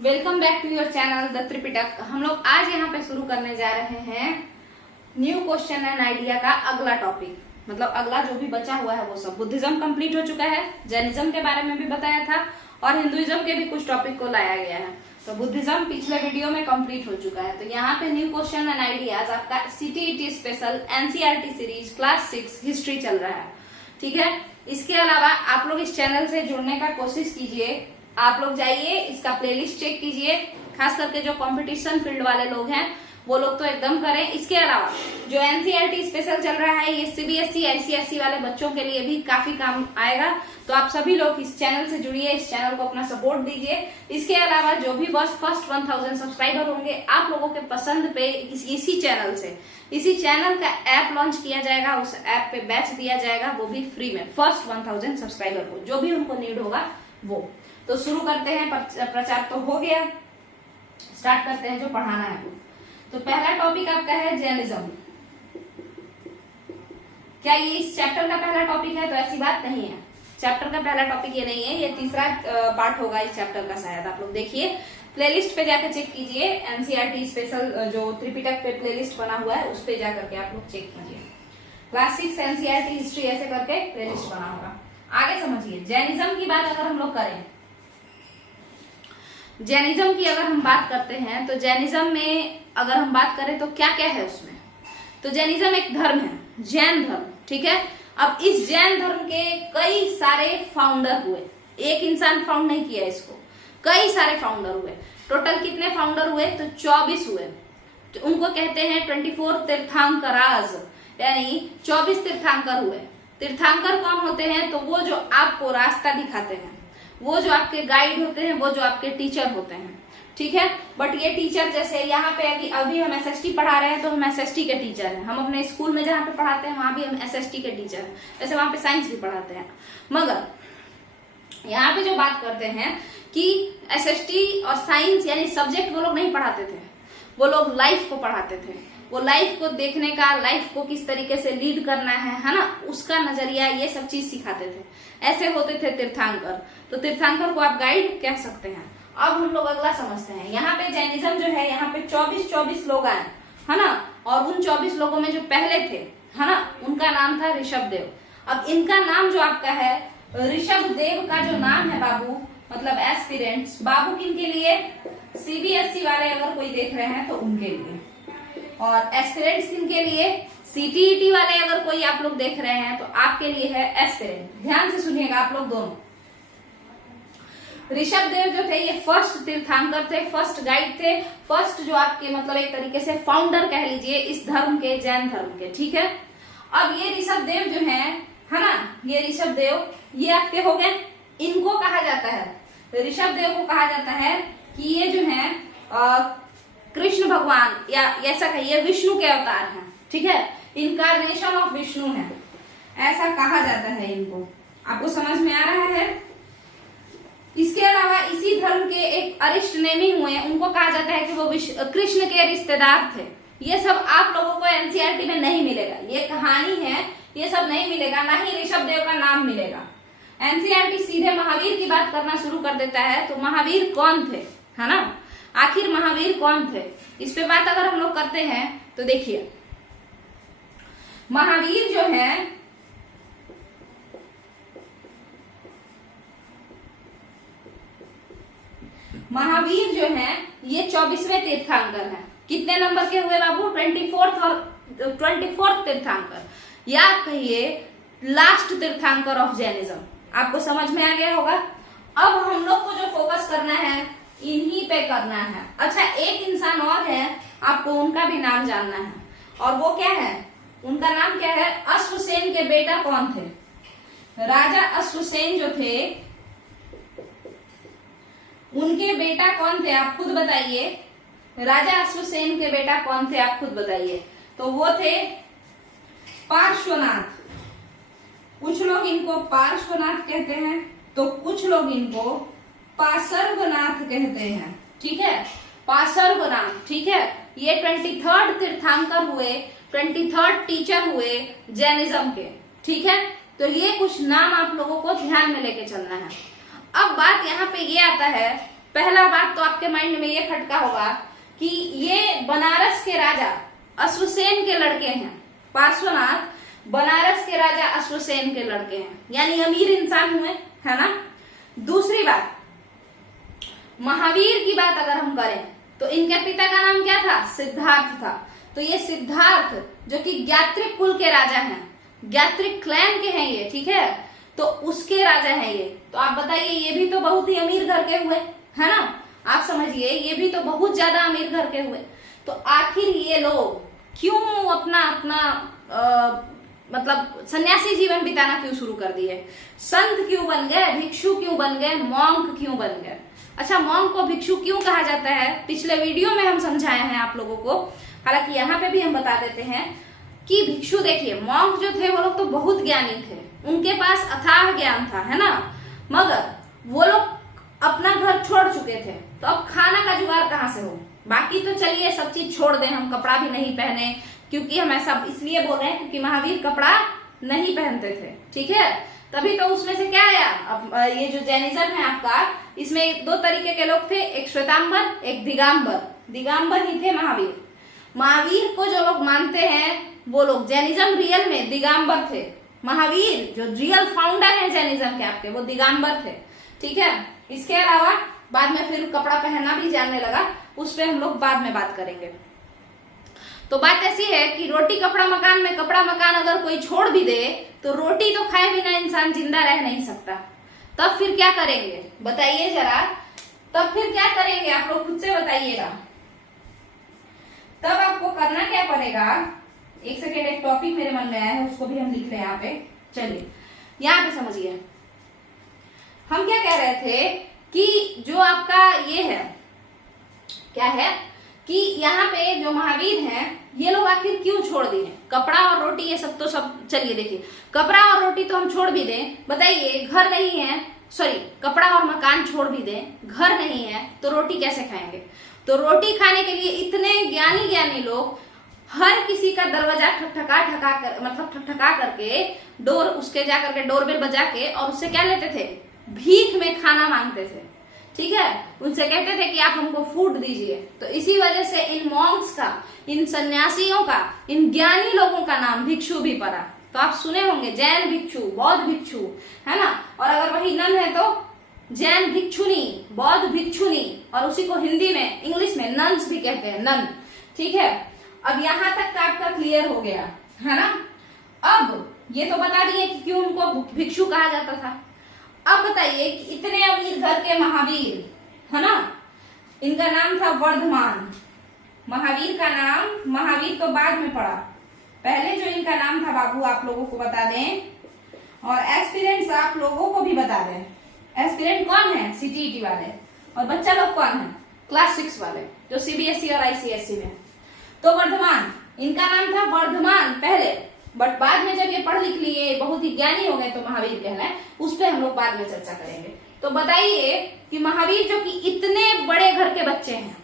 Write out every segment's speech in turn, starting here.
Welcome back to your channel the Tripitak. हम लोग आज यहाँ पे शुरू करने जा रहे हैं न्यू क्वेश्चन एंड आइडिया का अगला टॉपिक। मतलब अगला जो भी बचा हुआ है वो सब। बुद्धिज्म कंप्लीट हो चुका है, जैनिज्म के बारे में भी बताया था और हिंदुइज्म के भी कुछ टॉपिक को लाया गया है। तो बुद्धिज्म पिछले वीडियो में कंप्लीट हो चुका है। तो यहाँ पे न्यू क्वेश्चन एंड आइडियाज आपका CTET special NCERT series class 6 history चल रहा है, ठीक है। इसके अलावा आप लोग इस चैनल से जुड़ने का कोशिश कीजिए। आप लोग जाइए, इसका प्लेलिस्ट चेक कीजिए। खास करके जो कंपटीशन फील्ड वाले लोग हैं वो लोग तो एकदम करें। इसके अलावा जो NCERT स्पेशल चल रहा है ये CBSE ICSE वाले बच्चों के लिए भी काफी काम आएगा। तो आप सभी लोग इस चैनल से जुड़िए, इस चैनल को अपना सपोर्ट दीजिए। इसके अलावा जो भी फर्स्ट 1000 सब्सक्राइबर होंगे आप लोगों के पसंद पे इसी चैनल का ऐप लॉन्च किया जाएगा। उस ऐप पे बैच दिया जाएगा, वो भी फ्री में, फर्स्ट 1000 सब्सक्राइबर को, जो भी उनको नीड होगा वो। तो शुरू करते हैं। प्रचार तो हो गया, स्टार्ट करते हैं जो पढ़ाना है। तो पहला टॉपिक आपका है जैनिज्म। क्या ये इस चैप्टर का पहला टॉपिक है? तो ऐसी बात नहीं है, चैप्टर का पहला टॉपिक ये नहीं है, ये तीसरा पार्ट होगा इस चैप्टर का शायद। आप लोग देखिए, प्लेलिस्ट पे जाकर चेक कीजिए। NCERT स्पेशल जो त्रिपिटक पे प्लेलिस्ट बना हुआ है उस पे जाकर के आप लोग चेक कीजिए। क्लास 6 NCERT हिस्ट्री ऐसे करके प्लेलिस्ट बना होगा। आगे समझिए, जैनिज्म की बात अगर हम लोग करें, जैनिज्म की अगर हम बात करते हैं तो जैनिज्म में अगर हम बात करें तो क्या क्या है उसमें। तो जैनिज्म एक धर्म है, जैन धर्म, ठीक है। अब इस जैन धर्म के कई सारे फाउंडर हुए, एक इंसान फाउंड नहीं किया इसको, कई सारे फाउंडर हुए। टोटल कितने फाउंडर हुए? तो 24 हुए। तो उनको कहते हैं 24 तीर्थंकराज, यानी 24 तीर्थंकर हुए। तीर्थंकर कौन होते हैं? तो वो जो आपको रास्ता दिखाते हैं, वो जो आपके गाइड होते हैं, वो जो आपके टीचर होते हैं, ठीक है। बट ये टीचर जैसे यहाँ पे अभी हम SST पढ़ा रहे हैं तो हम SST के टीचर हैं। हम अपने स्कूल में जहाँ पे पढ़ाते हैं वहां भी हम SST के टीचर हैं। वैसे वहां पे साइंस भी पढ़ाते हैं, मगर यहाँ पे जो बात करते हैं कि SST और साइंस यानी सब्जेक्ट वो लोग नहीं पढ़ाते थे, वो लोग लाइफ को पढ़ाते थे। वो लाइफ को देखने का, लाइफ को किस तरीके से लीड करना है ना, उसका नजरिया, ये सब चीज सिखाते थे। ऐसे होते थे तीर्थंकर। तो तीर्थंकर को आप गाइड कह सकते हैं। अब हम लोग अगला समझते हैं। यहाँ पे जैनिज्म जो है, यहाँ पे 24 लोग आए, है ना। और उन 24 लोगों में जो पहले थे, है ना, उनका नाम था ऋषभदेव। अब इनका नाम जो आपका है, ऋषभदेव का जो नाम है बाबू, मतलब एस्पिरेंट्स, बाबू किनके लिए? CBSE वाले अगर कोई देख रहे हैं तो उनके लिए। और एस्पिरेंट्स किनके लिए? CTET वाले अगर कोई आप लोग देख रहे हैं तो आपके लिए है एस्पिरेंट। ध्यान से सुनिएगा आप लोग दोनों। ऋषभदेव जो थे ये फर्स्ट तीर्थंकर थे, फर्स्ट गाइड थे, फर्स्ट जो आपके मतलब एक तरीके से फाउंडर कह लीजिए इस धर्म के, जैन धर्म के, ठीक है। अब ये ऋषभदेव जो है ना, ये ऋषभदेव ये आपके हो गए। इनको कहा जाता है, ऋषभदेव को कहा जाता है कि ये जो है कृष्ण भगवान या ऐसा कहिए विष्णु के अवतार हैं, ठीक है। इनकारनेशन ऑफ विष्णु है, ऐसा कहा जाता है इनको। आपको समझ में आ रहा है? इसके अलावा इसी धर्म के एक अरिष्ट नेमी हुए, उनको कहा जाता है कि वो कृष्ण के रिश्तेदार थे। ये सब आप लोगों को NCERT में नहीं मिलेगा, ये कहानी है, ये सब नहीं मिलेगा, ना ही ऋषभदेव का नाम मिलेगा। NCERT सीधे महावीर की बात करना शुरू कर देता है। तो महावीर कौन थे, है ना, आखिर महावीर कौन थे, इस पे बात अगर हम लोग करते हैं तो देखिए, महावीर जो है ये 24वें तीर्थंकर हैं। कितने नंबर के हुए बाबू? 24th तीर्थंकर, या कहिए लास्ट तीर्थंकर ऑफ जैनिज्म। आपको समझ में आ गया होगा। अब हम लोग को जो फोकस करना है इन्हीं पे करना है। अच्छा, एक इंसान और है, आपको उनका भी नाम जानना है, और वो क्या है? उनका नाम क्या है? अश्वसेन के बेटा कौन थे? राजा अश्वसेन जो थे, उनके बेटा कौन थे? आप खुद बताइए। राजा अश्वसेन के बेटा कौन थे? आप खुद बताइए। तो वो थे पार्श्वनाथ। कुछ लोग इनको पार्श्वनाथ कहते हैं, तो कुछ लोग इनको पार्श्वनाथ कहते हैं, ठीक है। पार्श्वनाथ, ठीक है। ये 23rd तीर्थंकर हुए, 23rd टीचर हुए जैनिज्म के, ठीक है। तो ये कुछ नाम आप लोगों को ध्यान में लेके चलना है। अब बात यहाँ पे ये आता है, पहला बात तो आपके आपके माइंड में ये खटका होगा कि ये बनारस के राजा अश्वसेन के लड़के हैं। पार्श्वनाथ बनारस के राजा अश्वसेन के लड़के हैं, यानी अमीर इंसान हुए, है ना। दूसरी बात, महावीर की बात अगर हम करें तो इनके पिता का नाम क्या था? सिद्धार्थ था। तो ये सिद्धार्थ जो कि ज्ञात्रिक कुल के राजा हैं, ज्ञात्रिक क्लैन के हैं ये, ठीक है, तो उसके राजा हैं ये। तो आप बताइए, ये भी तो बहुत ही अमीर घर के हुए, है ना। आप समझिए, ये भी तो बहुत ज्यादा अमीर घर के हुए। तो आखिर ये लोग क्यों अपना मतलब सन्यासी जीवन बिताना क्यों शुरू कर दिए? संत क्यों बन गए? भिक्षु क्यों बन गए? मॉन्क क्यों बन गए? अच्छा, मॉन्क को भिक्षु क्यों कहा जाता है? पिछले वीडियो में हम समझाए हैं आप लोगों को, हालांकि यहाँ पे भी हम बता देते हैं कि भिक्षु, देखिए मॉन्क जो थे वो लोग तो बहुत ज्ञानी थे, उनके पास अथाह ज्ञान था, है ना, मगर वो लोग अपना घर छोड़ चुके थे, तो अब खाना का जुगाड़ कहाँ से हो? बाकी तो चलिए सब चीज छोड़ दें, हम कपड़ा भी नहीं पहने, क्योंकि हम ऐसा इसलिए बोल रहे हैं क्योंकि महावीर कपड़ा नहीं पहनते थे, ठीक है। तभी तो उसमें से क्या आया, अब ये जो जैनिज्म है आपका, इसमें दो तरीके के लोग थे, एक श्वेतांबर, एक दिगंबर। दिगंबर ही थे महावीर। महावीर को जो लोग मानते हैं वो लोग, जैनिज्म रियल में दिगंबर थे। महावीर जो रियल फाउंडर है जैनिज्म के आपके, वो दिगंबर थे, ठीक है। इसके अलावा बाद में फिर कपड़ा पहनना भी जानने लगा, उस पर हम लोग बाद में बात करेंगे। तो बात ऐसी है कि रोटी कपड़ा मकान में कपड़ा मकान अगर कोई छोड़ भी दे तो रोटी तो खाए बिना इंसान जिंदा रह नहीं सकता। तब फिर क्या करेंगे बताइए जरा, तब फिर क्या करेंगे आप लोग खुद से बताइएगा। तब आपको करना क्या पड़ेगा, एक सेकेंड, एक टॉपिक मेरे मन में आया है, उसको भी हम लिख लें यहाँ पे। चलिए यहाँ पे समझिए, हम क्या कह रहे थे कि जो आपका ये है, क्या है कि यहाँ पे जो महावीर हैं ये लोग आखिर क्यों छोड़ दिए? कपड़ा और रोटी ये सब तो सब, चलिए देखिए, कपड़ा और रोटी तो हम छोड़ भी दें, बताइए घर नहीं है, सॉरी कपड़ा और मकान छोड़ भी दें, घर नहीं है तो रोटी कैसे खाएंगे? तो रोटी खाने के लिए इतने ज्ञानी ज्ञानी लोग हर किसी का दरवाजा ठकठका करके डोर उसके जा करके डोरबेल बजा के और उससे क्या लेते थे? भीख में खाना मांगते थे, ठीक है। उनसे कहते थे कि आप हमको फूड दीजिए। तो इसी वजह से इन मॉन्क्स का, इन सन्यासियों का, इन ज्ञानी लोगों का नाम भिक्षु भी पड़ा। तो आप सुने होंगे जैन भिक्षु, बौद्ध भिक्षु, है ना। और अगर वही नन है तो जैन भिक्षुनी, बौद्ध भिक्षुनी, और उसी को हिंदी में इंग्लिश में नन्स भी कहते हैं, नन, ठीक है। अब यहाँ तक का आपका क्लियर हो गया, है ना। अब ये तो बता दिए कि क्यों उनको भिक्षु कहा जाता था। अब बताइए कि इतने अमीर घर के महावीर, है ना, इनका नाम था वर्धमान। महावीर का नाम, महावीर तो बाद में पड़ा, पहले जो इनका नाम था बाबू आप लोगों को बता दें, और एस्पिरेंट्स आप लोगों को भी बता दें। एस्पिरेंट कौन है? सीटीईटी वाले, और बच्चा लोग कौन है? क्लास 6 वाले जो सीबीएसई और आईसीएसई में। तो वर्धमान, इनका नाम था वर्धमान पहले, बट बाद में जब ये पढ़ लिख लिए, बहुत ही ज्ञानी हो गए, तो महावीर कहलाए। उस पर हम लोग बाद में चर्चा करेंगे। तो बताइए कि महावीर जो कि इतने बड़े घर के बच्चे हैं,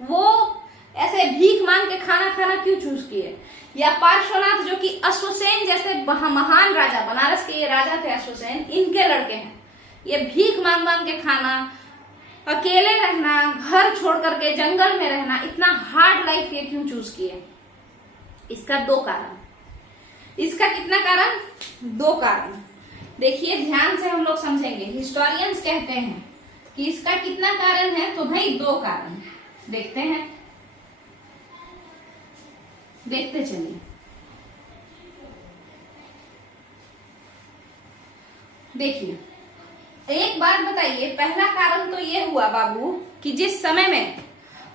वो ऐसे भीख मांग के खाना खाना क्यों चूज किए? या पार्श्वनाथ जो कि अश्वसेन जैसे महान राजा, बनारस के ये राजा थे अश्वसेन, इनके लड़के हैं, ये भीख मांग मांग के खाना, अकेले रहना, घर छोड़ करके जंगल में रहना, इतना हार्ड लाइफ ये क्यों चूज किए? इसका 2 कारण। इसका कितना कारण? 2 कारण। देखिए ध्यान से हम लोग समझेंगे। हिस्टोरियंस कहते हैं कि इसका कितना कारण है, तो भाई 2 कारण। देखते हैं, देखते चलिए। देखिए एक बात बताइए, पहला कारण तो ये हुआ बाबू कि जिस समय में,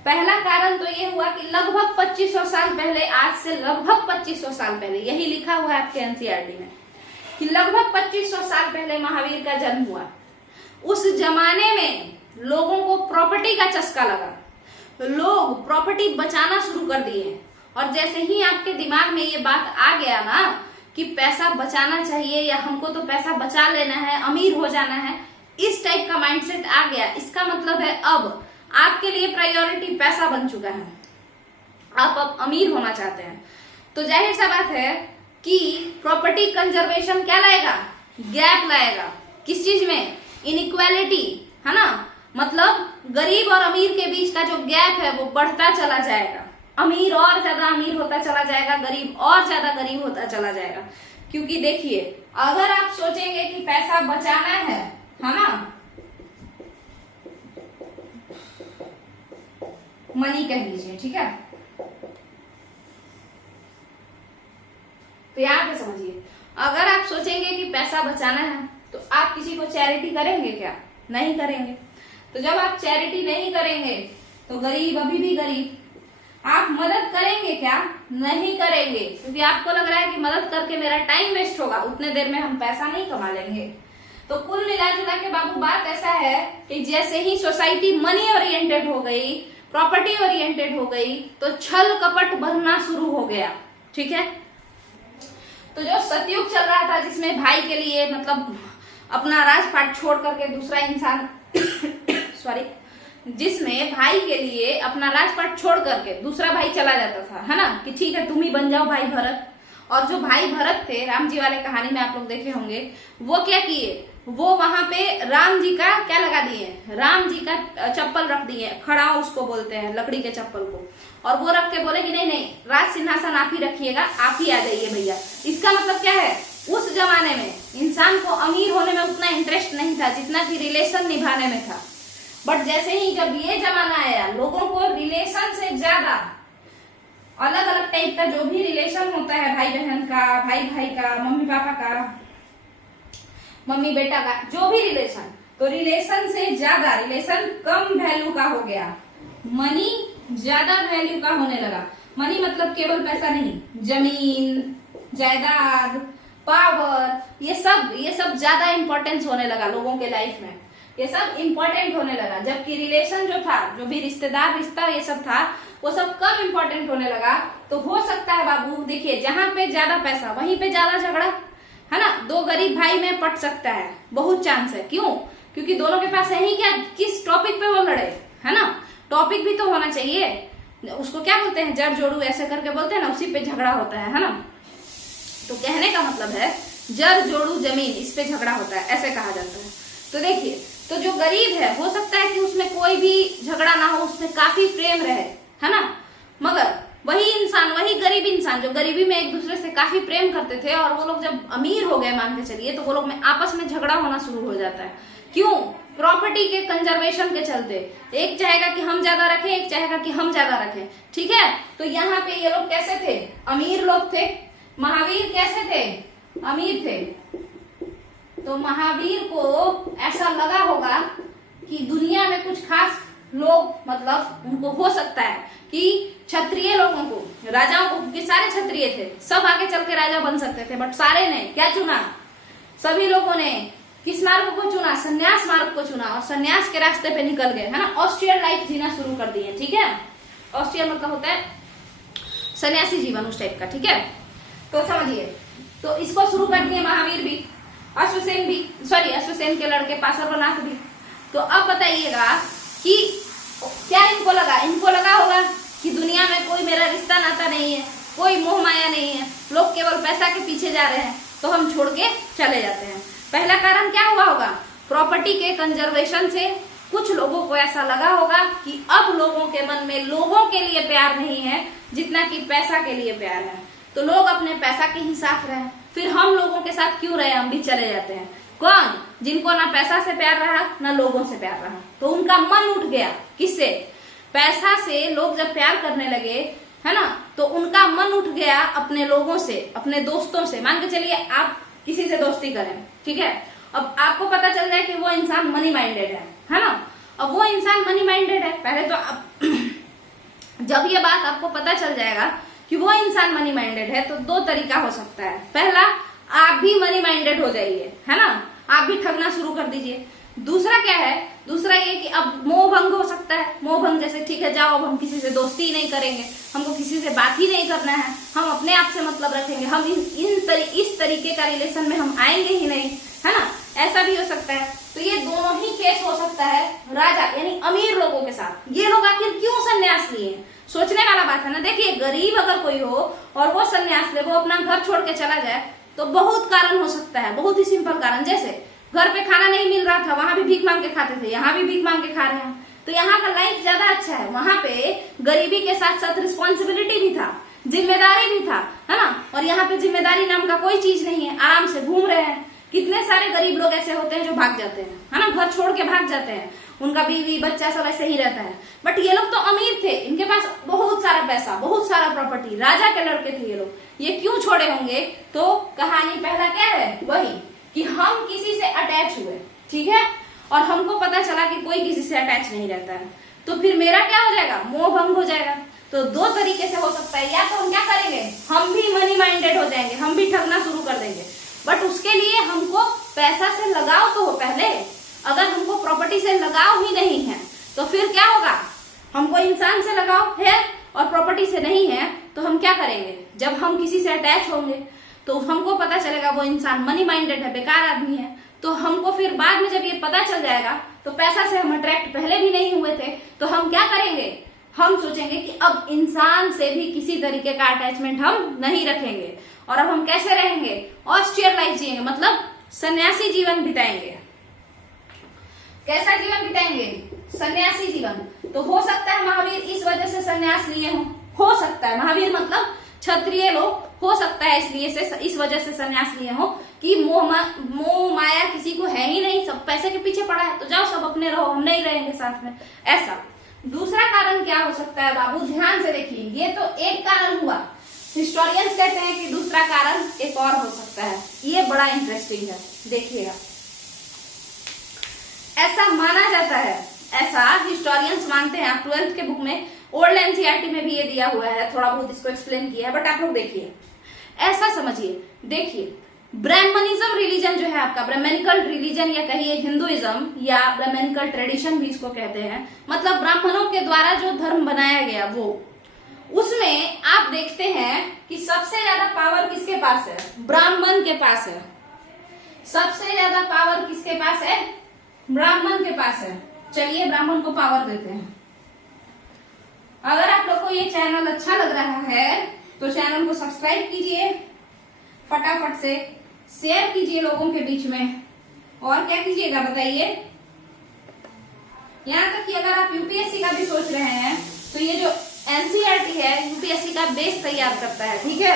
पहला कारण तो ये हुआ कि लगभग 2500 साल पहले, आज से लगभग 2500 साल पहले, यही लिखा हुआ है आपके एनसीईआरटी में कि लगभग 2500 साल पहले महावीर का जन्म हुआ। उस जमाने में लोगों को प्रॉपर्टी का चस्का लगा, लोग प्रॉपर्टी बचाना शुरू कर दिए, और जैसे ही आपके दिमाग में ये बात आ गया ना कि पैसा बचाना चाहिए, या हमको तो पैसा बचा लेना है, अमीर हो जाना है, इस टाइप का माइंडसेट आ गया, इसका मतलब है अब आपके लिए प्रायोरिटी पैसा बन चुका है, आप अब अमीर होना चाहते हैं। तो जाहिर सा बात है कि प्रॉपर्टी कंजर्वेशन क्या लाएगा? गैप लाएगा। किस चीज में? इनइक्वालिटी, है ना। मतलब गरीब और अमीर के बीच का जो गैप है वो बढ़ता चला जाएगा, अमीर और ज्यादा अमीर होता चला जाएगा, गरीब और ज्यादा गरीब होता चला जाएगा। क्योंकि देखिए, अगर आप सोचेंगे कि पैसा बचाना है ना, मनी कह लीजिए, ठीक है, तो यहाँ पे समझिए, अगर आप सोचेंगे कि पैसा बचाना है तो आप किसी को चैरिटी करेंगे क्या? नहीं करेंगे। तो जब आप चैरिटी नहीं करेंगे तो गरीब अभी भी गरीब। आप मदद करेंगे क्या? नहीं करेंगे, क्योंकि आपको लग रहा है कि मदद करके मेरा टाइम वेस्ट होगा, उतने देर में हम पैसा नहीं कमा लेंगे। तो कुल मिला जुला के बाबू बात ऐसा है कि जैसे ही सोसाइटी मनी ओरिएंटेड हो गई, प्रॉपर्टी ओरिएंटेड हो गई, तो छल कपट बढ़ना शुरू हो गया, ठीक है। तो जो सतयुग चल रहा था जिसमें भाई के लिए मतलब अपना राजपाट छोड़ करके दूसरा इंसान सॉरी, जिसमें भाई के लिए अपना राजपाट छोड़ करके दूसरा भाई चला जाता था, है ना, कि ठीक है तुम ही बन जाओ भाई भरत। और जो भाई भरत थे, राम जी वाले कहानी में आप लोग देखे होंगे, वो क्या किए, वो वहां पे राम जी का क्या लगा दिए, राम जी का चप्पल रख दिए, खड़ा उसको बोलते हैं, लकड़ी के चप्पल को, और वो रख के बोले कि नहीं नहीं राज सिंहासन आप ही रखिएगा, आप ही आ जाइए भैया। इसका मतलब क्या है, उस जमाने में इंसान को अमीर होने में उतना इंटरेस्ट नहीं था जितना कि रिलेशन निभाने में था। बट जैसे ही जब ये जमाना आया, लोगों को रिलेशन से ज्यादा अलग अलग टाइप का जो भी रिलेशन होता है, भाई बहन का, भाई भाई का, मम्मी पापा का, मम्मी बेटा का, जो भी रिलेशन, तो रिलेशन से ज्यादा रिलेशन कम वैल्यू का हो गया, मनी ज्यादा वैल्यू का होने लगा। मनी मतलब केवल पैसा नहीं, जमीन, जायदाद, पावर, ये सब ज्यादा इंपॉर्टेंस होने लगा लोगों के लाइफ में, ये सब इंपॉर्टेंट होने लगा। जबकि रिलेशन जो था, जो भी रिश्तेदार रिश्ता ये सब था, वो सब कम इंपॉर्टेंट होने लगा। तो हो सकता है बाबू, देखिए जहां पे ज्यादा पैसा वहीं पे ज्यादा झगड़ा, है ना। दो गरीब भाई में पट सकता है, बहुत चांस है। क्यों? क्योंकि दोनों के पास है ही क्या, किस टॉपिक पे वो लड़े, है ना। टॉपिक भी तो होना चाहिए, उसको क्या बोलते हैं, जड़ जोड़ू ऐसे करके बोलते हैं ना, उसी पे झगड़ा होता है ना। तो कहने का मतलब है जड़ जोड़ू जमीन, इस पे झगड़ा होता है, ऐसे कहा जाता है। तो देखिए, तो जो गरीब है हो सकता है कि उसमें कोई भी झगड़ा ना हो, उसमें काफी प्रेम रहे, है ना। मगर वही इंसान, वही गरीब इंसान जो गरीबी में एक दूसरे से काफी प्रेम करते थे, और वो लोग जब अमीर हो गए मान के चलिए, तो वो लोग में आपस में झगड़ा होना शुरू हो जाता है। क्यों? प्रॉपर्टी के कंजर्वेशन के चलते। एक चाहेगा कि हम ज्यादा रखें, एक चाहेगा कि हम ज्यादा रखें, ठीक है। तो यहाँ पे ये लोग कैसे थे, अमीर लोग थे। महावीर कैसे थे, अमीर थे। तो महावीर को ऐसा लगा होगा कि दुनिया में कुछ खास लोग, मतलब उनको हो सकता है कि क्षत्रिय लोगों को, राजाओं को, क्योंकि सारे क्षत्रिय थे, सब आगे चल के राजा बन सकते थे, बट सारे ने क्या चुना, सभी लोगों ने किस मार्ग को चुना, संन्यास मार्ग को चुना, और संन्यास के रास्ते पे निकल गए, है ना। ऑस्ट्रियल लाइफ जीना शुरू कर दिए, ठीक है। ऑस्ट्रियल मतलब होता है सन्यासी जीवन, उस टाइप का, ठीक है। तो समझिए, तो इसको शुरू कर दिए महावीर भी, अश्वसेन भी, सॉरी अश्वसेन के लड़के पार्श्वनाथ भी। तो अब बताइएगा कि क्या इनको लगा, इनको लगा होगा कि दुनिया में कोई मेरा रिश्ता नाता नहीं है, कोई मोह माया नहीं है, लोग केवल पैसा के पीछे जा रहे हैं, तो हम छोड़ के चले जाते हैं। पहला कारण क्या हुआ होगा, प्रॉपर्टी के कंजर्वेशन से कुछ लोगों को ऐसा लगा होगा कि अब लोगों के मन में लोगों के लिए प्यार नहीं है जितना कि पैसा के लिए प्यार है। तो लोग अपने पैसा के ही साथ रहे, फिर हम लोगों के साथ क्यों रहे, हम भी चले जाते हैं। कौन? जिनको ना पैसा से प्यार रहा ना लोगों से प्यार रहा, तो उनका मन उठ गया। किससे? पैसा से। लोग जब प्यार करने लगे, है ना, तो उनका मन उठ गया अपने लोगों से, अपने दोस्तों से। मान के चलिए आप किसी से दोस्ती करें, ठीक है, अब आपको पता चल जाए कि वो इंसान मनी माइंडेड है ना। अब वो इंसान मनी माइंडेड है, पहले तो आप जब ये बात आपको पता चल जाएगा कि वो इंसान मनी माइंडेड है, तो दो तरीका हो सकता है। पहला, आप भी मनी माइंडेड हो जाइए, है ना, आप भी ठगना शुरू कर दीजिए। दूसरा क्या है, दूसरा ये कि अब मोह भंग हो सकता है। मोह भंग जैसे ठीक है जाओ, अब हम किसी से दोस्ती ही नहीं करेंगे, हमको किसी से बात ही नहीं करना है, हम अपने आप से मतलब रखेंगे, हम इस तरीके का रिलेशन में हम आएंगे ही नहीं, है ना, ऐसा भी हो सकता है। तो ये दोनों ही केस हो सकता है राजा यानी अमीर लोगों के साथ। ये लोग आखिर क्यों संन्यास लिए, सोचने वाला बात है ना। देखिए, गरीब अगर कोई हो और वो संन्यास ले, वो अपना घर छोड़ के चला जाए, तो बहुत कारण हो सकता है, बहुत ही सिंपल कारण। जैसे घर पे खाना नहीं मिल रहा था, वहां भी भीख मांग के खाते थे, यहाँ भी भीख मांग के खा रहे हैं। तो यहाँ का लाइफ ज्यादा अच्छा है। वहां पे गरीबी के साथ साथ रिस्पॉन्सिबिलिटी भी था, जिम्मेदारी भी था, है ना। और यहाँ पे जिम्मेदारी नाम का कोई चीज नहीं है, आराम से घूम रहे हैं। कितने सारे गरीब लोग ऐसे होते हैं जो भाग जाते हैं, है ना, घर छोड़ के भाग जाते हैं, उनका बीवी बच्चा सब ऐसे ही रहता है। बट ये लोग तो अमीर थे, इनके पास बहुत सारा पैसा, बहुत सारा प्रॉपर्टी, राजा के लड़के थे ये लोग। ये क्यों छोड़े होंगे? तो कहानी पहला क्या है, वही कि हम किसी से अटैच हुए, ठीक है, और हमको पता चला कि कोई किसी से अटैच नहीं रहता है, तो फिर मेरा क्या हो जाएगा, मोह भंग हो जाएगा। तो दो तरीके से हो सकता है, या तो हम क्या करेंगे, हम भी मनी माइंडेड हो जाएंगे, हम भी ठगना शुरू कर देंगे। बट उसके लिए हमको पैसा से लगाव तो हो पहले। अगर हमको प्रॉपर्टी से लगाव ही नहीं है तो फिर क्या होगा, हमको इंसान से लगाव है और प्रॉपर्टी से नहीं है, तो हम क्या करेंगे, जब हम किसी से अटैच होंगे तो हमको पता चलेगा वो इंसान मनी माइंडेड है, बेकार आदमी है, तो हमको फिर बाद में जब ये पता चल जाएगा तो पैसा से हम अट्रैक्ट पहले भी नहीं हुए थे, तो हम क्या करेंगे, हम सोचेंगे कि अब इंसान से भी किसी तरीके का अटैचमेंट हम नहीं रखेंगे, और अब हम कैसे रहेंगे, ऑस्टियर लाइफ जिएंगे, मतलब सन्यासी जीवन बिताएंगे। कैसा जीवन बिताएंगे, सन्यासी जीवन। तो हो सकता है महावीर इस वजह से सन्यास लिए हो सकता है, महावीर मतलब क्षत्रिय लोग, हो सकता है इसलिए से इस वजह से सन्यास लिए हो कि मोह माया किसी को है ही नहीं, सब पैसे के पीछे पड़ा है, तो जाओ सब अपने रहो, हम नहीं रहेंगे साथ में, ऐसा। दूसरा कारण क्या हो सकता है बाबू, ध्यान से देखिए, ये तो एक कारण हुआ, हिस्टोरियंस कहते हैं कि दूसरा कारण एक और हो सकता है। ये बड़ा इंटरेस्टिंग है, देखिएगा। ऐसा माना जाता है, ऐसा हिस्टोरियंस मानते हैं, आप 12th के बुक में ओल्ड एनसीईआरटी में भी ये दिया हुआ है, थोड़ा बहुत इसको एक्सप्लेन किया है, बट आप लोग देखिए, ऐसा समझिए, देखिए ब्राह्मणिज्म रिलीजन जो है आपका, ब्राह्मणिकल रिलीजन या कहिए हिंदुइज्म या ब्राह्मणिकल ट्रेडिशन भी इसको कहते हैं, मतलब ब्राह्मणों के द्वारा जो धर्म बनाया गया वो, उसमें आप देखते हैं कि सबसे ज्यादा पावर किसके पास है, ब्राह्मण के पास है। सबसे ज्यादा पावर किसके पास है, ब्राह्मण के पास है। चलिए ब्राह्मण को पावर देते हैं। अगर आप लोग को ये चैनल अच्छा लग रहा है तो चैनल को सब्सक्राइब कीजिए, फटाफट से शेयर कीजिए लोगों के बीच में, और क्या कीजिएगा बताइए। यहाँ तक कि अगर आप यूपीएससी का भी सोच रहे हैं तो ये जो एनसीईआरटी है यूपीएससी का बेस तैयार करता है, ठीक है।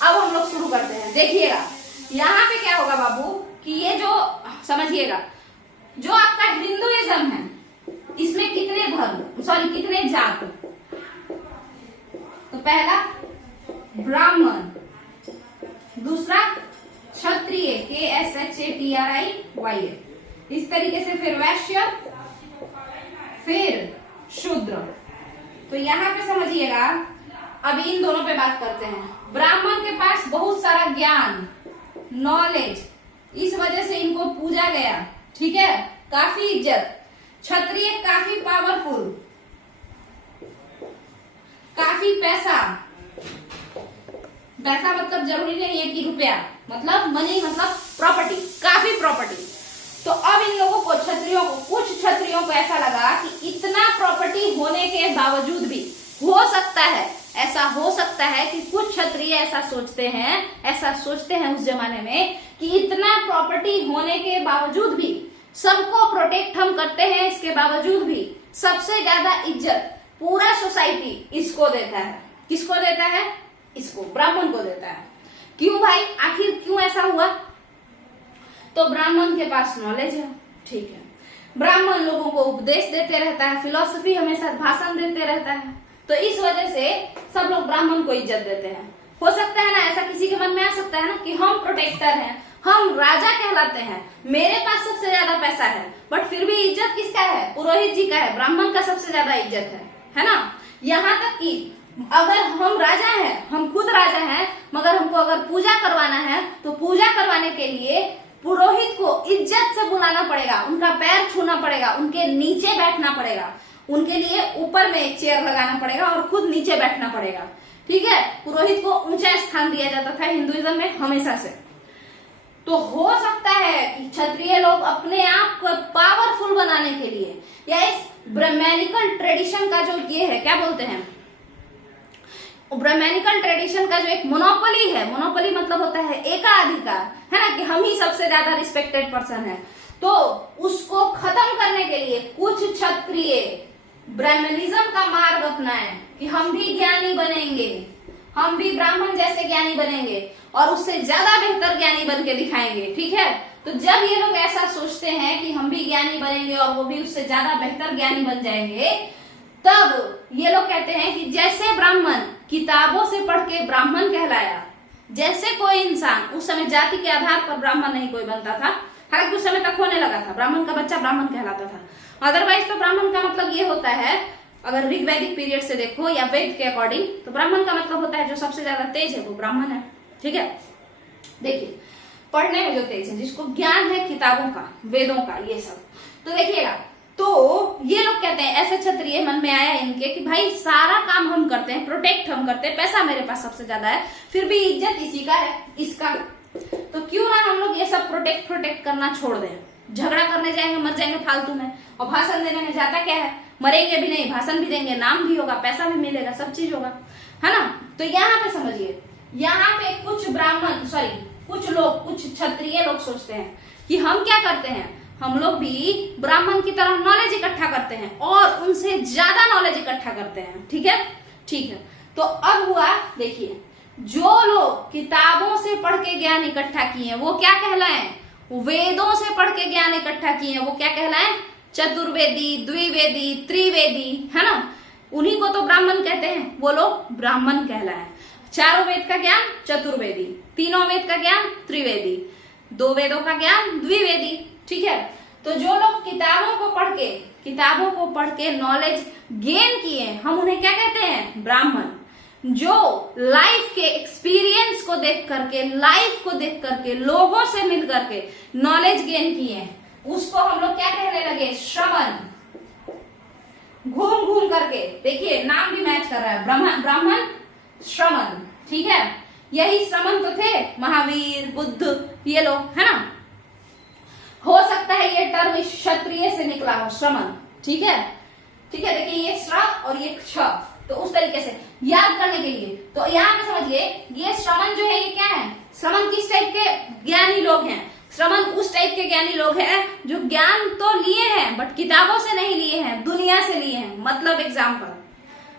अब हम लोग शुरू करते हैं। देखिएगा यहाँ पे क्या होगा बाबू कि ये जो समझिएगा, जो आपका हिंदुइज्म है इसमें कितने धर्म, सॉरी कितने जात, तो पहला ब्राह्मण, दूसरा क्षत्रिय KSHATRIY, इस तरीके से फिर वैश्य, फिर शूद्र। तो यहाँ पे समझिएगा, अब इन दोनों पे बात करते हैं। ब्राह्मण के पास बहुत सारा ज्ञान, नॉलेज, इस वजह से इनको पूजा गया, ठीक है, काफी इज्जत। क्षत्रिय काफी पावरफुल, काफी पैसा, पैसा मतलब जरूरी नहीं है कि रुपया, मतलब मनी, मतलब प्रॉपर्टी, काफी प्रॉपर्टी। तो अब इन लोगों को, क्षत्रियों को, कुछ क्षत्रियों को ऐसा लगा कि इतना प्रॉपर्टी होने के बावजूद भी, हो सकता है, ऐसा हो सकता है कि कुछ क्षत्रिय ऐसा सोचते हैं उस जमाने में कि इतना प्रॉपर्टी होने के बावजूद भी, सबको प्रोटेक्ट हम करते हैं, इसके बावजूद भी सबसे ज्यादा इज्जत पूरा सोसाइटी इसको देता है। किसको देता है? इसको, ब्राह्मण को देता है। क्यों भाई, आखिर क्यों ऐसा हुआ? तो ब्राह्मण के पास नॉलेज है, ठीक है, ब्राह्मण लोगों को उपदेश देते रहता है, फिलॉसफी हमेशा भाषण देते रहता है, तो इस वजह से सब लोग ब्राह्मण को इज्जत देते हैं। हो सकता है ना, ऐसा किसी के मन में आ सकता है ना कि हम प्रोटेक्टर हैं, हम राजा कहलाते हैं, मेरे पास सबसे ज्यादा पैसा है, बट फिर भी इज्जत किसका है? पुरोहित जी का है, ब्राह्मण का सबसे ज्यादा इज्जत है ना। यहाँ तक कि अगर हम राजा हैं, हम खुद राजा हैं, मगर हमको अगर पूजा करवाना है तो पूजा करवाने के लिए पुरोहित को इज्जत से बुलाना पड़ेगा, उनका पैर छूना पड़ेगा, उनके नीचे बैठना पड़ेगा, उनके लिए ऊपर में एक चेयर लगाना पड़ेगा और खुद नीचे बैठना पड़ेगा, ठीक है। पुरोहित को ऊंचा स्थान दिया जाता था हिंदुइज्म में हमेशा से। तो हो सकता है कि क्षत्रिय लोग अपने आप को पावरफुल बनाने के लिए, या इस ब्राह्मणिकल ट्रेडिशन का जो ये है, क्या बोलते हैं, ब्राह्मणिकल ट्रेडिशन का जो एक मोनोपोली है, मोनोपोली मतलब होता है एकाधिकार, है ना, कि हम ही सबसे ज्यादा रिस्पेक्टेड पर्सन है, तो उसको खत्म करने के लिए कुछ क्षत्रिय ब्राह्मणिज्म का मार्ग अपनाए कि हम भी ज्ञानी बनेंगे, हम भी ब्राह्मण जैसे ज्ञानी बनेंगे और उससे ज्यादा बेहतर ज्ञानी बन के दिखाएंगे। ठीक है, तो जब ये लोग ऐसा सोचते हैं कि हम भी ज्ञानी बनेंगे और वो भी उससे ज्यादा बेहतर ज्ञानी बन जाएंगे, तब ये लोग कहते हैं कि जैसे ब्राह्मण किताबों से पढ़ के ब्राह्मण कहलाया, जैसे कोई इंसान, उस समय जाति के आधार पर ब्राह्मण नहीं कोई बनता था, हालांकि उस समय तक होने लगा था, ब्राह्मण का बच्चा ब्राह्मण कहलाता था। अदरवाइज तो ब्राह्मण का मतलब ये होता है, अगर ऋग्वैदिक पीरियड से देखो या वेद के अकॉर्डिंग, तो ब्राह्मण का मतलब होता है जो सबसे ज्यादा तेज है वो ब्राह्मण है। ठीक है, देखिए पढ़ने में जो तेज है, जिसको ज्ञान है किताबों का, वेदों का, ये सब। तो देखिएगा, तो ये लोग कहते हैं, ऐसे क्षत्रिय मन में आया इनके कि भाई सारा काम हम करते हैं, प्रोटेक्ट हम करते हैं, पैसा मेरे पास सबसे ज्यादा है, फिर भी इज्जत इसी का है, इसका, तो क्यों ना हम लोग ये सब प्रोटेक्ट करना छोड़ दें। झगड़ा करने जाएंगे, मर जाएंगे फालतू में, और भाषण देने में जाता क्या है, मरेंगे भी नहीं, भाषण भी देंगे, नाम भी होगा, पैसा भी मिलेगा, सब चीज होगा, है ना। तो यहाँ पे समझिए, यहाँ पे कुछ ब्राह्मण, कुछ लोग, कुछ क्षत्रिय लोग सोचते हैं कि हम क्या करते हैं, हम लोग भी ब्राह्मण की तरह नॉलेज इकट्ठा करते हैं और उनसे ज्यादा नॉलेज इकट्ठा करते हैं। ठीक है, ठीक है। तो अब हुआ, देखिए, जो लोग किताबों से पढ़ के ज्ञान इकट्ठा किए वो क्या कहलाए, वेदों से पढ़ के ज्ञान इकट्ठा किए वो क्या कहलाए, चतुर्वेदी, द्विवेदी, त्रिवेदी, है ना, उन्हीं को तो ब्राह्मण कहते हैं, वो लोग ब्राह्मण कहलाए। चारों वेद का ज्ञान चतुर्वेदी, तीनों वेद का ज्ञान त्रिवेदी, दो वेदों का ज्ञान द्विवेदी। ठीक है, तो जो लोग किताबों को पढ़ के नॉलेज गेन किए, हम उन्हें क्या कहते हैं, ब्राह्मण। जो लाइफ के एक्सपीरियंस को देख करके, लोगों से मिल करके नॉलेज गेन किए, उसको हम लोग क्या कहने लगे, श्रमण। घूम घूम करके, देखिए नाम भी मैच कर रहा है, ब्राह्मण श्रमण। ठीक है, यही श्रमण तो थे महावीर, बुद्ध, ये लोग, है ना। हो सकता है ये टर्म क्षत्रिय से निकला हो, श्रमण। ठीक है, ठीक है, देखिए ये श्र और ये क्ष, तो उस तरीके से याद करने के लिए, तो यहाँ पे समझिए, ये श्रमण जो है ये क्या है, श्रमण किस टाइप के ज्ञानी लोग हैं, श्रमण उस टाइप के ज्ञानी लोग हैं जो ज्ञान तो लिए हैं बट किताबों से नहीं लिए हैं, दुनिया से लिए हैं। मतलब एग्जाम्पल,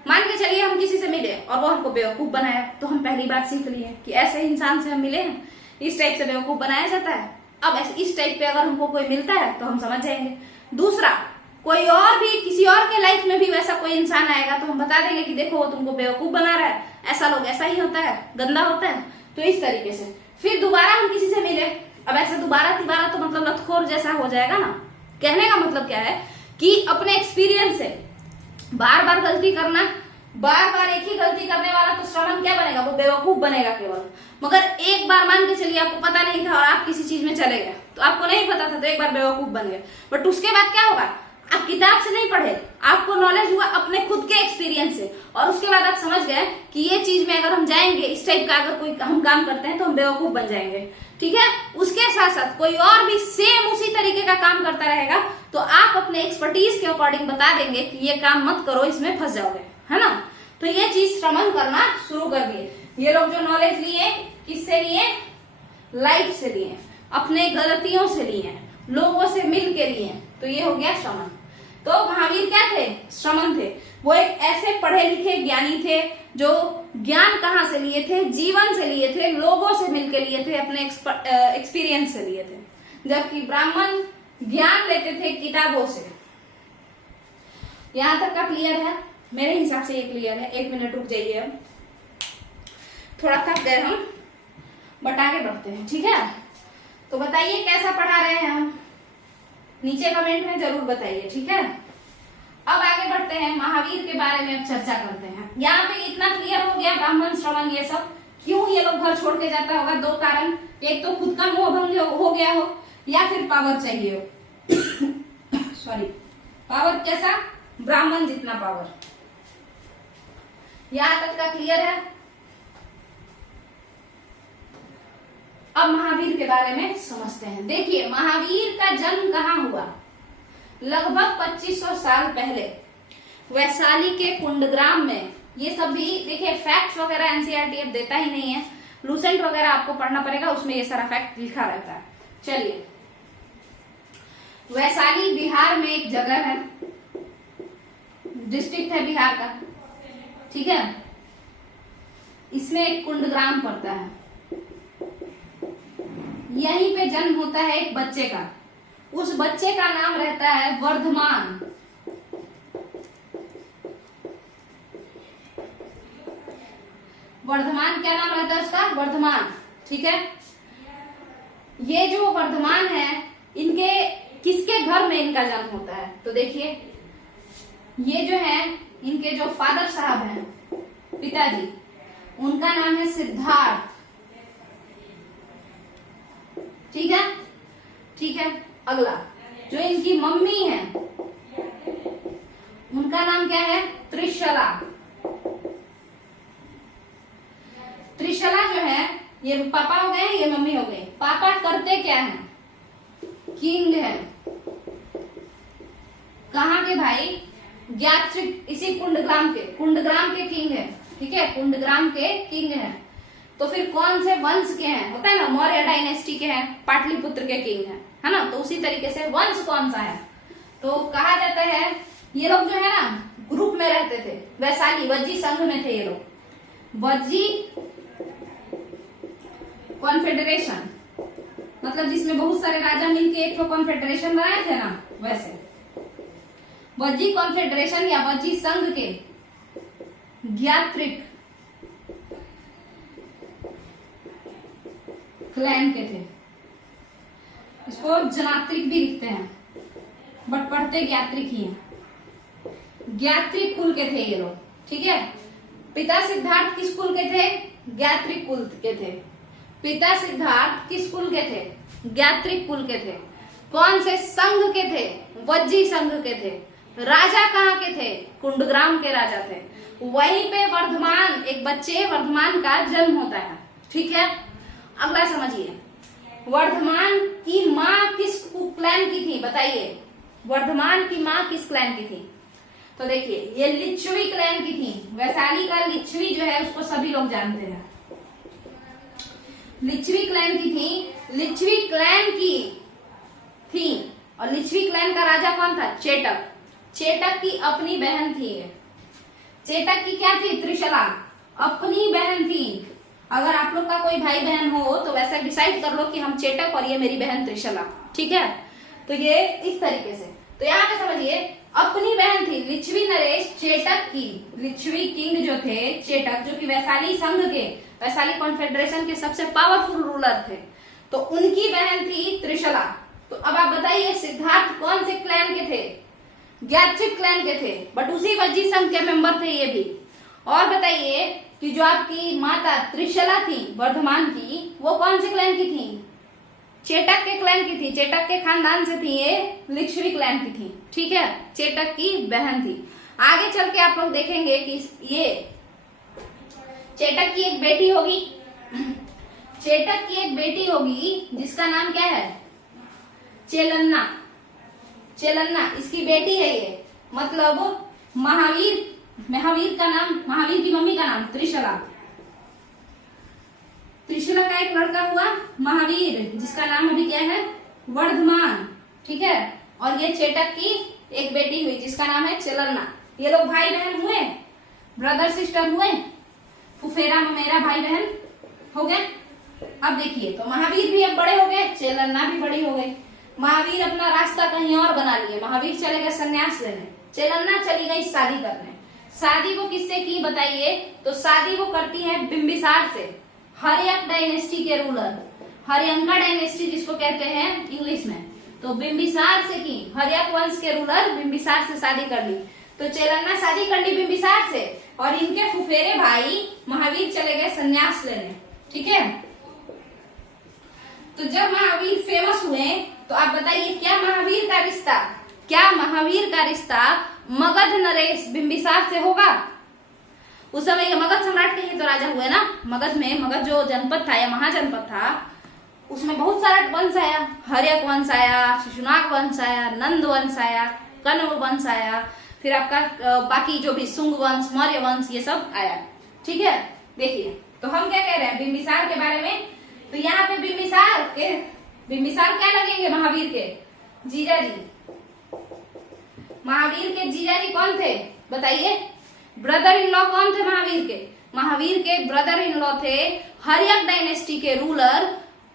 मान के चलिए हम किसी से मिले और वो हमको बेवकूफ बनाया, तो हम पहली बात सीख लिए कि ऐसे इंसान से हम मिले हैं, इस टाइप से बेवकूफ बनाया जाता है। अब इस टाइप पे अगर हमको कोई मिलता है तो हम समझ जाएंगे। दूसरा, कोई और भी किसी और के लाइफ में भी वैसा कोई इंसान आएगा तो हम बता देंगे कि देखो वो तुमको बेवकूफ बना रहा है, ऐसा लोग ऐसा ही होता है, गंदा होता है। तो इस तरीके से फिर दोबारा हम किसी से मिले, अब ऐसे दोबारा तिबारा तो मतलब लतखोर जैसा हो जाएगा ना। कहने का मतलब क्या है कि अपने एक्सपीरियंस से बार बार गलती करना, बार बार एक ही गलती करने वाला तो श्रमण क्या बनेगा, वो बेवकूफ बनेगा केवल। मगर एक बार मान के चलिए आपको पता नहीं था और आप किसी चीज में चले गए, तो आपको नहीं पता था तो एक बार बेवकूफ बन गए, बट उसके बाद क्या होगा, आप किताब से नहीं पढ़े, आपको नॉलेज हुआ अपने खुद के एक्सपीरियंस से, और उसके बाद आप समझ गए कि ये चीज में अगर हम जाएंगे, इस टाइप का अगर कोई हम काम करते हैं तो हम बेवकूफ बन जाएंगे। ठीक है, उसके साथ साथ कोई और भी सेम उसी तरीके का काम करता रहेगा तो आप अपने एक्सपर्टीज के अकॉर्डिंग बता देंगे कि ये काम मत करो, इसमें फंस जाओगे, है ना। तो ये चीज श्रमण करना शुरू कर दिए ये लोग। जो नॉलेज लिए, किससे लिए, लाइफ से लिए, अपने गलतियों से लिए, लोगों से मिल के लिए, तो ये हो गया श्रमण। तो महावीर क्या थे, श्रमण थे। वो एक ऐसे पढ़े लिखे ज्ञानी थे जो ज्ञान कहाँ से लिए थे, जीवन से लिए थे, लोगों से मिलकर लिए थे, अपने एक्सपीरियंस से लिए थे। जबकि ब्राह्मण ज्ञान लेते थे किताबों से। यहां तक का क्लियर है? मेरे हिसाब से ये क्लियर है। एक मिनट रुक जाइए, अब थोड़ा थक गए हम, बट आगे बढ़ते हैं। ठीक है, तो बताइए कैसा पढ़ा रहे हैं हम, नीचे कमेंट में जरूर बताइए। ठीक है, अब आगे बढ़ते हैं, महावीर के बारे में अब चर्चा करते हैं। यहाँ पे इतना क्लियर हो गया, ब्राह्मण श्रवण ये सब क्यों ये लोग घर छोड़ के जाता होगा। दो कारण, एक तो खुद का मोह भंग हो गया हो, या फिर पावर चाहिए हो। सॉरी, पावर कैसा, ब्राह्मण जितना पावर। यहां तक का क्लियर है। अब महावीर के बारे में समझते हैं। देखिए, महावीर का जन्म कहाँ हुआ, लगभग 2500 साल पहले वैशाली के कुंडग्राम में ये सब भी देखिए फैक्ट्स वगैरह एनसीईआरटी अब देता ही नहीं है, लूसेंट वगैरह आपको पढ़ना पड़ेगा, उसमें ये सारा फैक्ट लिखा रहता है। चलिए, वैशाली बिहार में एक जगह है, डिस्ट्रिक्ट है बिहार का, ठीक है। इसमें एक कुंडग्राम पड़ता है, यहीं पे जन्म होता है एक बच्चे का, उस बच्चे का नाम रहता है वर्धमान। वर्धमान क्या नाम रहता है उसका? वर्धमान, ठीक है। ये जो वर्धमान है, इनके किसके घर में इनका जन्म होता है? तो देखिए, ये जो है इनके जो फादर साहब हैं, पिताजी, उनका नाम है सिद्धार्थ, ठीक है, ठीक है। अगला जो इनकी मम्मी है, उनका नाम क्या है? त्रिशला। त्रिशला जो है, ये पापा हो गए, ये मम्मी हो गई। पापा करते क्या है? किंग है। कहाँ के भाई? ज्ञात्रिक, इसी कुंडग्राम के किंग है, ठीक है, कुंडग्राम के किंग है। तो फिर कौन से वंश के हैं? होता है ना, मौर्य डायनेस्टी के हैं, पाटलिपुत्र के किंग है ना। तो उसी तरीके से वंश कौन सा है? तो कहा जाता है ये लोग जो है ना ग्रुप में रहते थे, वैशाली वज्जी संघ में थे ये लोग। वज्जी कॉन्फेडरेशन, मतलब जिसमें बहुत सारे राजा मिलके एक तो कॉन्फेडरेशन बनाए थे ना, वैसे वज्जी कॉन्फेडरेशन या वज्जी संघ के ज्ञात्रिक क्लैन के थे। इसको जनात्रिक भी लिखते हैं, बट पढ़ते ज्ञात्रिक ही हैं। ज्ञात्रिक कुल के थे ये लोग, ठीक है। पिता सिद्धार्थ किस कुल के थे? ज्ञात्रिक कुल के थे। पिता सिद्धार्थ किस कुल के थे? ज्ञात्रिक कुल के थे। कौन से संघ के थे? वज्जी संघ के थे। राजा कहाँ के थे? कुंडग्राम के राजा थे। वहीं पे वर्धमान, एक बच्चे वर्धमान का जन्म होता है, ठीक है। अगला समझिए, वर्धमान की माँ किस क्लैन की थी? बताइए, वर्धमान की माँ किस क्लैन की थी? तो देखिए, ये लिच्छवी क्लैन की थी। वैशाली का लिच्छवी जो है उसको सभी लोग जानते हैं, लिच्छवी क्लैन की थी। लिच्छवी क्लैन की थी, और लिच्छवी क्लैन का राजा कौन था? चेटक। चेटक की अपनी बहन थी। चेटक की क्या थी? त्रिशला, अपनी बहन थी। अगर आप लोग का कोई भाई बहन हो तो वैसा डिसाइड कर लो कि हम चेटक और ये मेरी बहन त्रिशला, ठीक है। तो ये इस तरीके से, तो यहाँ पे समझिए, अपनी बहन थी लिच्छवी नरेश चेटक की। लिच्छवी किंग जो थे चेटक, जो कि वैशाली संघ के, वैशाली कॉन्फेडरेशन के सबसे पावरफुल रूलर थे, तो उनकी बहन थी त्रिशला। तो अब आप बताइए, सिद्धार्थ कौन से क्लैन के थे? ज्ञात्रिक क्लैन के थे, बट उसी वज्जी संघ के मेंबर थे ये भी। और बताइए कि जो आपकी माता त्रिशला थी वर्धमान की, वो कौन से क्लैन की थी? चेटक के क्लैन की थी, चेटक के खानदान से थी, ये लिच्छवी क्लैन की थी, ठीक है, चेटक की बहन थी। आगे चल के आप लोग देखेंगे कि ये चेटक की एक बेटी होगी, चेटक की एक बेटी होगी जिसका नाम क्या है? चेलन्ना। चेलन्ना इसकी बेटी है ये, मतलब महावीर का नाम, महावीर की मम्मी का नाम त्रिशला। त्रिशला का एक लड़का हुआ महावीर, जिसका नाम अभी क्या है? वर्धमान, ठीक है। और ये चेटक की एक बेटी हुई जिसका नाम है चेलन्ना। ये लोग भाई बहन हुए, ब्रदर सिस्टर हुए, फुफेरा ममेरा भाई बहन हो गए। अब देखिए, तो महावीर भी अब बड़े हो गए, चेलन्ना भी बड़ी हो गई। महावीर अपना रास्ता कहीं और बना लिए, महावीर चले गए संन्यास लेने, चेलन्ना चली गई शादी करने। शादी वो किससे की बताइए? तो शादी वो करती है बिंबिसार से, हर्यक डायनेस्टी के रूलर, हर्यंका डायनेस्टी जिसको कहते हैं इंग्लिश में। तो बिंबिसार से की, हर्यक वंश के रूलर बिंबिसार से शादी कर ली। तो चेलन्ना शादी कर ली बिंबिसार से, और इनके फुफेरे भाई महावीर चले गए संन्यास लेने, ठीक है। तो जब महावीर फेमस हुए, तो आप बताइए, क्या महावीर का रिश्ता मगध नरेश बिंबिसार से होगा? उस समय ये मगध सम्राट के ही तो राजा हुए ना। मगध जो जनपद था या महाजनपद था, उसमें बहुत सारा वंश आया, हर्यक वंश आया, शिशुनाग वंश आया, नंद वंश आया, कण्व वंश आया, फिर आपका बाकी जो भी शुंग वंश, मौर्य वंश, ये सब आया। ठीक है, देखिए तो हम क्या कह रहे हैं बिंबिसार के बारे में। तो यहाँ पे बिंबिसार क्या लगेंगे? महावीर के जीजा जी। महावीर के जीजा जी कौन थे बताइए? ब्रदर इन लॉ कौन थे महावीर के? महावीर के ब्रदर इन लॉ थे हर्यक डायनेस्टी के रूलर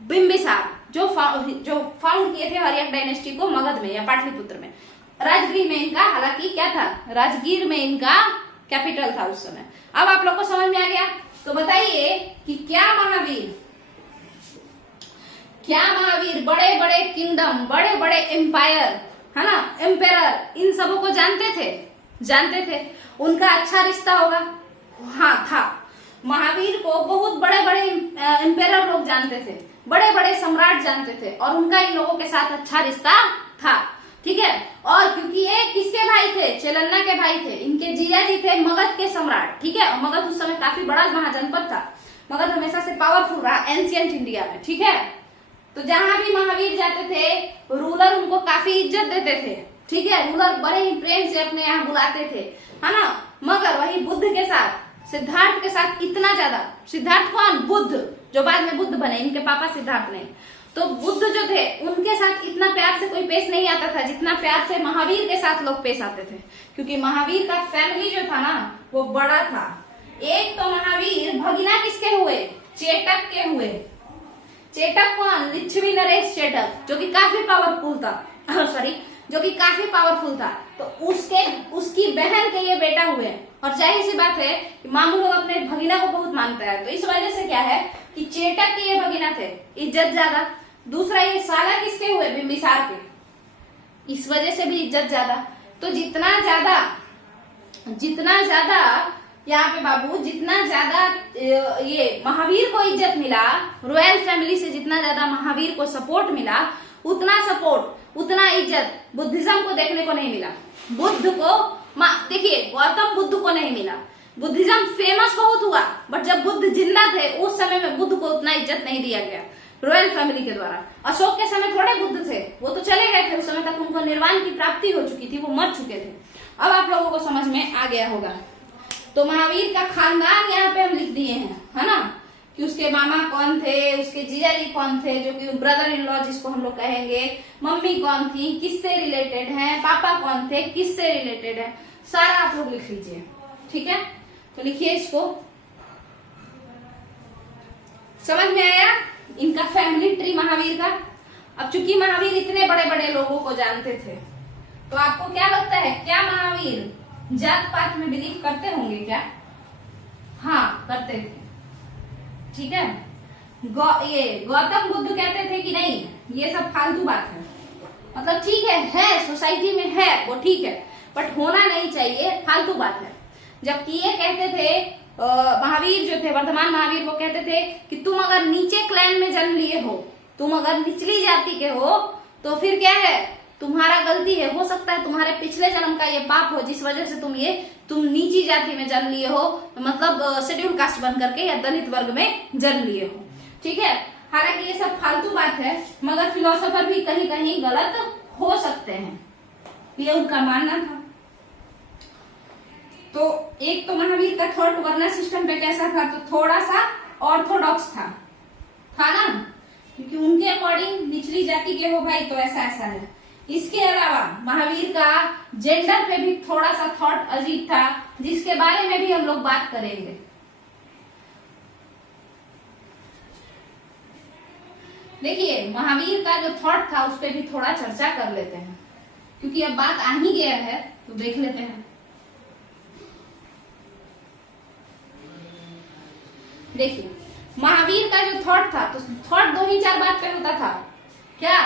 बिंबिसार, जो फाउंड किए थे हर्यक डायनेस्टी को मगध में या पाटलिपुत्र में। राजगीर में इनका, हालांकि क्या था, राजगीर में इनका कैपिटल था उस समय। अब आप लोग को समझ में आ गया? तो बताइए कि क्या महावीर बड़े बड़े किंगडम, बड़े बड़े एम्पायर, है ना, एम्पेरर, इन सबों को जानते थे? उनका अच्छा रिश्ता होगा? हाँ था। महावीर को बहुत बड़े बड़े एम्पेरर लोग जानते थे, बड़े बड़े सम्राट जानते थे, और उनका इन लोगों के साथ अच्छा रिश्ता था। ठीक है, और क्योंकि ये किसके भाई थे? चेलन्ना के भाई थे। इनके जीजा जी थे मगध के सम्राट। ठीक है, और मगध उस समय काफी बड़ा महाजनपद था। मगध हमेशा से पावरफुल रहा एंशिएंट इंडिया में। ठीक है, तो जहां भी महावीर जाते थे रूलर उनको काफी इज्जत देते थे। ठीक है, रूलर बड़े ही प्रेम से अपने यहाँ बुलाते थे, है ना। मगर वही बुद्ध के साथ, सिद्धार्थ के साथ इतना ज्यादा, सिद्धार्थ कौन? बुद्ध, जो बाद में बुद्ध बने, इनके पापा सिद्धार्थ नहीं। तो बुद्ध जो थे उनके साथ इतना प्यार से कोई पेश नहीं आता था जितना प्यार से महावीर के साथ लोग पेश आते थे, क्योंकि महावीर का फैमिली जो था ना वो बड़ा था। एक तो महावीर भगिना किसके हुए? चेटक के हुए। चेटक कौन? लिच्छवी नरेश चेटक, जो कि काफी पावरफुल था। तो उसकी बहन के ये बेटा हुए। और जाहिर सी बात है कि मामू लोग अपने भगिना को बहुत मानता है, तो इस वजह से क्या है कि चेटक के ये भगिना थे, इज्जत ज्यादा। दूसरा ये साला किसके हुए? बिंबिसार के, इस वजह से भी इज्जत ज्यादा। तो जितना ज्यादा यहाँ पे बाबू, जितना ज्यादा ये महावीर को इज्जत मिला, रॉयल फैमिली से जितना ज्यादा महावीर को सपोर्ट मिला, उतना इज्जत बुद्धिज्म को देखने को नहीं मिला। बुद्ध को देखिए, गौतम बुद्ध को नहीं मिला। बुद्धिज्म फेमस बहुत हुआ, बट जब बुद्ध जिंदा थे उस समय में बुद्ध को उतना इज्जत नहीं दिया गया रॉयल फैमिली के द्वारा। अशोक के समय थोड़े बुद्ध थे, वो तो चले गए थे, उस समय तक उनको निर्वाण की प्राप्ति हो चुकी थी, वो मर चुके थे। अब आप लोगों को समझ में आ गया होगा। तो महावीर का खानदान यहाँ पे हम लिख दिए हैं, है ना, कि उसके मामा कौन थे, उसके जीजा जी कौन थे, जो कि ब्रदर इन लॉ जिसको हम लोग कहेंगे, मम्मी कौन थी, किससे रिलेटेड है, पापा कौन थे, किससे रिलेटेड है, सारा आप लोग लिख लीजिए। ठीक है, तो लिखिए इसको। समझ में आया इनका फैमिली ट्री महावीर का? अब चूंकि महावीर इतने बड़े बड़े लोगों को जानते थे, तो आपको क्या लगता है, क्या महावीर जात पात में बिलीव करते होंगे क्या? हाँ, करते थे। ठीक है, ये गौतम बुद्ध कहते थे कि नहीं ये सब फालतू बात है, मतलब ठीक है सोसाइटी में है वो ठीक है, बट होना नहीं चाहिए, फालतू बात है। जबकि ये कहते थे महावीर जो थे, वर्धमान महावीर, वो कहते थे कि तुम अगर नीचे क्लैन में जन्म लिए हो, तुम अगर निचली जाति के हो, तो फिर क्या है, तुम्हारा गलती है, हो सकता है तुम्हारे पिछले जन्म का ये पाप हो जिस वजह से तुम नीची जाति में जन्म लिए हो, मतलब शेड्यूल कास्ट बन करके या दलित वर्ग में जन्म लिए हो। ठीक है, हालांकि ये सब फालतू बात है, मगर फिलोसोफर भी कहीं कहीं गलत हो सकते हैं, ये उनका मानना था। तो एक तो महावीर का थॉट वर्ना सिस्टम पे कैसा था, तो थोड़ा सा ऑर्थोडॉक्स था ना, क्योंकि उनके अकॉर्डिंग निचली जाति के हो भाई तो ऐसा है। इसके अलावा महावीर का जेंडर पे भी थोड़ा सा थॉट अजीब था, जिसके बारे में भी हम लोग बात करेंगे। देखिए, महावीर का जो थॉट था उस पर भी थोड़ा चर्चा कर लेते हैं, क्योंकि अब बात आ ही गया है तो देख लेते हैं। देखिए, महावीर का जो थॉट था, तो थॉट 2 ही 4 बात पे होता था। क्या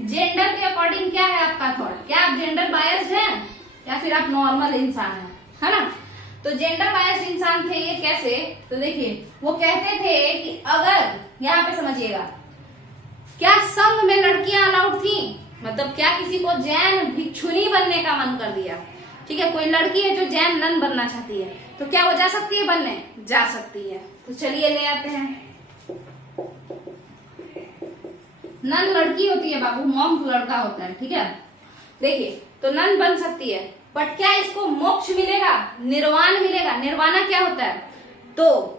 जेंडर के अकॉर्डिंग क्या है आपका थॉट? क्या आप जेंडर बायस्ड हैं या फिर आप नॉर्मल इंसान हैं, है ना? तो जेंडर बायस्ड इंसान थे ये कैसे? तो देखिए, वो कहते थे कि अगर, यहाँ पे समझिएगा, क्या संघ में लड़कियां अलाउड थी? मतलब क्या किसी को जैन भिक्षुनी बनने का मन कर दिया, ठीक है, कोई लड़की है जो जैन नन बनना चाहती है, तो क्या वो जा सकती है बनने? जा सकती है। तो चलिए ले आते हैं। नन लड़की होती है बाबू, मॉन्क लड़का होता है। ठीक है, देखिए, तो नन बन सकती है। बट क्या इसको मोक्ष मिलेगा, निर्वाण मिलेगा? निर्वाणा क्या होता है? तो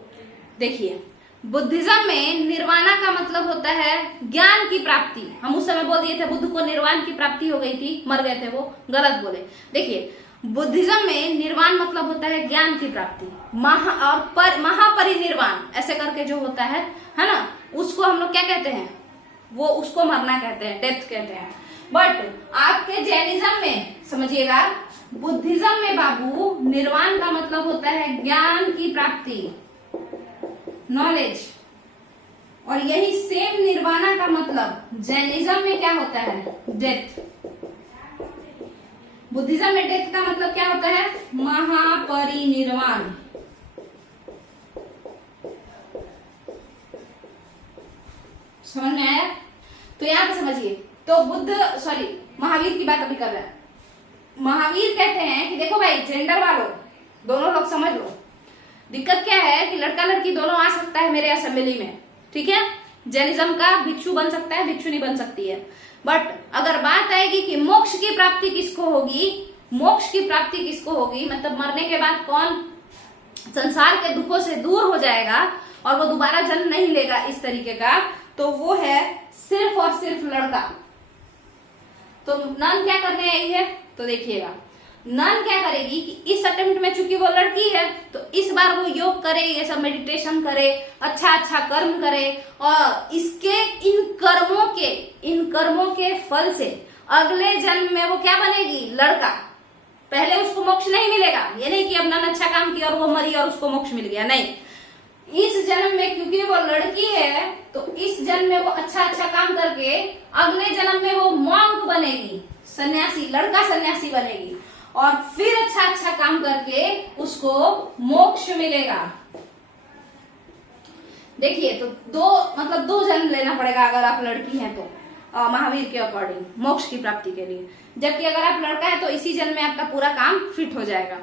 देखिए, बुद्धिज्म में निर्वाणा का मतलब होता है ज्ञान की प्राप्ति। हम उस समय बोल दिए थे बुद्ध को निर्वाण की प्राप्ति हो गई थी, मर गए थे वो, गलत बोले। देखिए, बुद्धिज्म में निर्वाण मतलब होता है ज्ञान की प्राप्ति, महापरिनिर्वाण ऐसे करके जो होता है ना, उसको हम लोग क्या कहते हैं? वो उसको मरना कहते हैं, डेथ कहते हैं। बट आपके जैनिज्म में समझिएगा, बुद्धिज्म में बाबू निर्वाण का मतलब होता है ज्ञान की प्राप्ति, नॉलेज। और यही सेम निर्वाणा का मतलब जैनिज्म में क्या होता है? डेथ। बुद्धिज्म में डेथ का मतलब क्या होता है? महापरिनिर्वाण। समझ में आया? तो यहां पे समझिए, तो महावीर की बात अभी कर रहे हैं। महावीर कहते हैं कि देखो भाई, जेंडर वालों दोनों लोग समझ लो, दिक्कत क्या है कि लड़का लड़की दोनों आ सकता है मेरे असेंबली में, ठीक है? जैनिज्म का भिक्षु बन सकता है, भिक्षुनी बन सकती है। बट अगर बात आएगी कि मोक्ष की प्राप्ति किसको होगी, मोक्ष की प्राप्ति किसको होगी, मतलब मरने के बाद कौन संसार के दुखों से दूर हो जाएगा और वो दोबारा जन्म नहीं लेगा इस तरीके का, तो वो है सिर्फ और सिर्फ लड़का। तो नन क्या करने आई है? तो देखिएगा, नन क्या करेगी कि इस अटेम्प्ट में चूंकि वो लड़की है, तो इस बार वो योग करे, ये सब मेडिटेशन करे, अच्छा अच्छा कर्म करे, और इसके इन कर्मों के फल से अगले जन्म में वो क्या बनेगी? लड़का। पहले उसको मोक्ष नहीं मिलेगा, ये नहीं कि अब नन अच्छा काम किया और वो मरी और उसको मोक्ष मिल गया, नहीं। इस जन्म में क्योंकि वो लड़की है, तो इस जन्म में वो अच्छा अच्छा काम करके अगले जन्म में वो मॉन्क बनेगी, सन्यासी, लड़का सन्यासी बनेगी, और फिर अच्छा अच्छा काम करके उसको मोक्ष मिलेगा। देखिए, तो दो जन्म लेना पड़ेगा अगर आप लड़की हैं तो, महावीर के अकॉर्डिंग मोक्ष की प्राप्ति के लिए। जबकि अगर आप लड़का है तो इसी जन्म में आपका पूरा काम फिट हो जाएगा,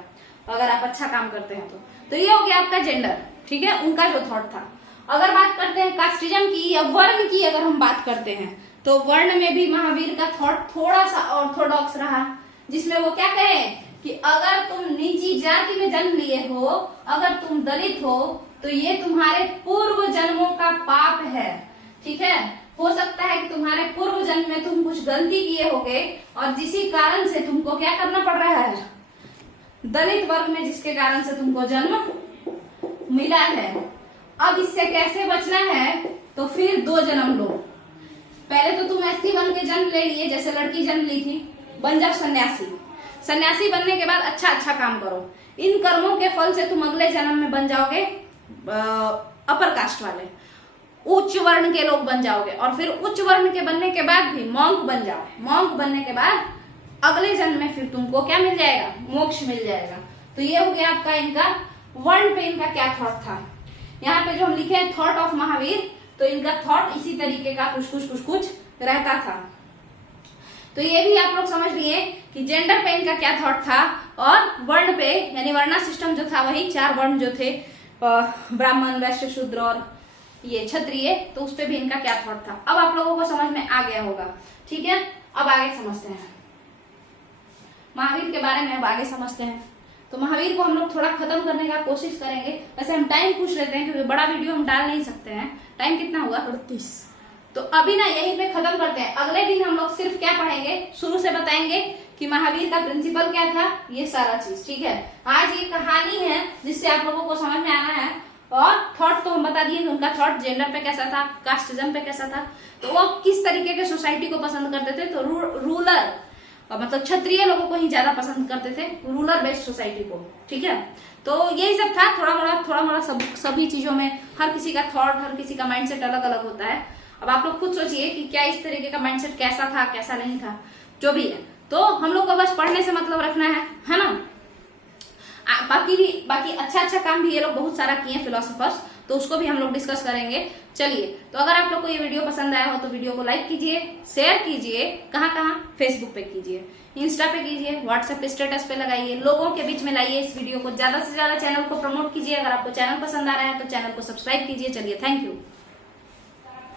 अगर आप अच्छा काम करते हैं तो ये हो गया आपका जेंडर, ठीक है? उनका जो थॉट था। अगर बात करते हैं कास्टिज्म की या वर्ण की, अगर हम बात करते हैं तो वर्ण में भी महावीर का थॉट थोड़ा सा ऑर्थोडॉक्स रहा, जिसमें वो क्या कहे कि अगर तुम नीची जाति में जन्म लिए हो, अगर तुम दलित हो, तो ये तुम्हारे पूर्व जन्मों का पाप है, ठीक है? हो सकता है कि तुम्हारे पूर्व जन्म में तुम कुछ गलती किए होगे और जिसी कारण से तुमको क्या करना पड़ रहा है, दलित वर्ग में, जिसके कारण से तुमको जन्म मिला है। अब इससे कैसे बचना है? तो फिर 2 जन्म लो। पहले तो तुम ऐसी बन के जन्म ले लिए जैसे लड़की जन्म ली थी, बन जाओ सन्यासी। सन्यासी बनने के बाद अच्छा अच्छा काम करो, इन कर्मों के फल से तुम अगले जन्म में बन जाओगे अपर कास्ट वाले, उच्च वर्ण के लोग बन जाओगे, और फिर उच्च वर्ण के बनने के बाद भी मॉन्क बन जाओ। मॉन्क बनने के बाद अगले जन्म में फिर तुमको क्या मिल जाएगा? मोक्ष मिल जाएगा। तो ये हो गया आपका इनका वर्ण पे इनका क्या थॉट था। यहाँ पे जो हम लिखे हैं थॉट ऑफ महावीर, तो इनका थॉट इसी तरीके का कुछ रहता था। तो ये भी आप लोग समझ लिए कि जेंडर पे इनका क्या थॉट था, और वर्ण पे यानी वर्णा सिस्टम जो था वही 4 वर्ण जो थे, ब्राह्मण, वैश्य, शूद्र और ये क्षत्रिय, तो उस पे भी इनका क्या थॉट था। अब आप लोगों को समझ में आ गया होगा, ठीक है? अब आगे समझते हैं महावीर के बारे में। अब आगे समझते हैं, तो महावीर को हम लोग थोड़ा खत्म करने का कोशिश करेंगे। वैसे हम टाइम पूछ लेते हैं क्योंकि बड़ा वीडियो हम डाल नहीं सकते हैं। टाइम कितना हुआ? 38। तो अभी ना यहीं पे खत्म करते हैं। अगले दिन हम लोग सिर्फ क्या पढ़ेंगे, शुरू से बताएंगे कि महावीर का प्रिंसिपल क्या था, ये सारा चीज, ठीक है? आज ये कहानी है जिससे आप लोगों को समझ में आना है। और थॉट तो हम बता दिए कि उनका थॉट जेंडर पे कैसा था, कास्टिज्म पे कैसा था, तो वो किस तरीके के सोसाइटी को पसंद करते थे। तो रूलर मतलब क्षत्रिय लोगों को ही ज्यादा पसंद करते थे, रूलर बेस्ड सोसाइटी को, ठीक है? तो यही सब था, थोड़ा मोड़ा सभी चीजों में हर किसी का थॉट, हर किसी का माइंडसेट अलग अलग होता है। अब आप लोग खुद सोचिए कि क्या इस तरीके का माइंडसेट कैसा था, कैसा नहीं था, जो भी है। तो हम लोग को बस पढ़ने से मतलब रखना है ना? बाकी अच्छा काम भी ये लोग बहुत सारा किए फिलोसोफर्स, तो उसको भी हम लोग डिस्कस करेंगे। चलिए, तो अगर आप लोग को ये वीडियो पसंद आया हो तो वीडियो को लाइक कीजिए, शेयर कीजिए। कहाँ? फेसबुक पे कीजिए, इंस्टा पे कीजिए, व्हाट्सएप स्टेटस पे लगाइए, लोगों के बीच में लाइए इस वीडियो को, ज्यादा से ज्यादा चैनल को प्रमोट कीजिए। अगर आपको चैनल पसंद आ रहा है तो चैनल को सब्सक्राइब कीजिए। चलिए, थैंक यू।